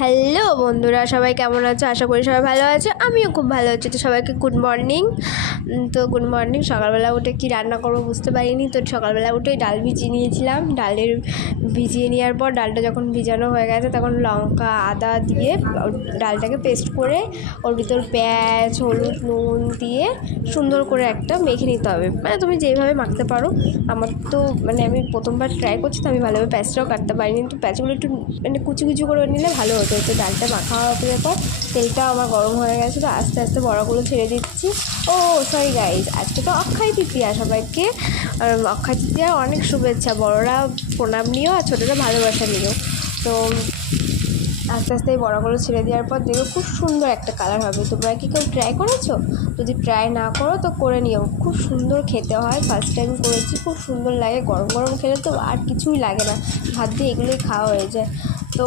Hello বন্ধুরা, সবাই কেমন আছো? আশা করি সবাই ভালো আছো। আমিও খুব ভালো আছি। তো সবাইকে গুড মর্নিং। Good morning. সকালবেলা উঠে কি রান্না করবো বুঝতে পারিনি, তো সকালবেলা উঠে ডাল ভিজিয়ে নিয়েছিলাম। ভিজিয়ে নেওয়ার পর ডালটা যখন ভিজানো হয়ে গেছে তখন লঙ্কা আদা দিয়ে ডালটাকে পেস্ট করে ওর ভিতর পেঁয়াজ হলুদ নুন দিয়ে সুন্দর করে একটা মেখে নিতে হবে। মানে তুমি যেইভাবে মাখতে পারো। আমার তো আমি প্রথমবার ট্রাই করছি, তো আমি ভালোভাবে প্যাঁচটাও কাটতে পারিনি, তো প্যাঁচগুলো একটু কুচি কুচি করে নিলে ভালো হতো। তো ডালটা মাখা হওয়ার পর তেলটাও আমার গরম হয়ে গেছে, তো আস্তে আস্তে বড়াগুলো ছেড়ে দিচ্ছি। ও সরি গাইজ, আজকে তো অক্ষয় তৃতীয়া। সবাইকে অক্ষয় তৃতীয়ার অনেক শুভেচ্ছা। বড়রা প্রণাম নিও আর ছোটোরা ভালোবাসা নিও। তো আস্তে আস্তে এই বড়াগুলো ছেড়ে দেওয়ার পর দেখো খুব সুন্দর একটা কালার হবে। তোমরা কি কেউ ট্রাই করেছো? যদি ট্রাই না করো তো করে নিও, খুব সুন্দর খেতে হয়। ফার্স্ট টাইম করেছি, খুব সুন্দর লাগে। গরম গরম খেলে তো আর কিছুই লাগে না, ভাত দিয়ে এগুলোই খাওয়া হয়ে যায়। তো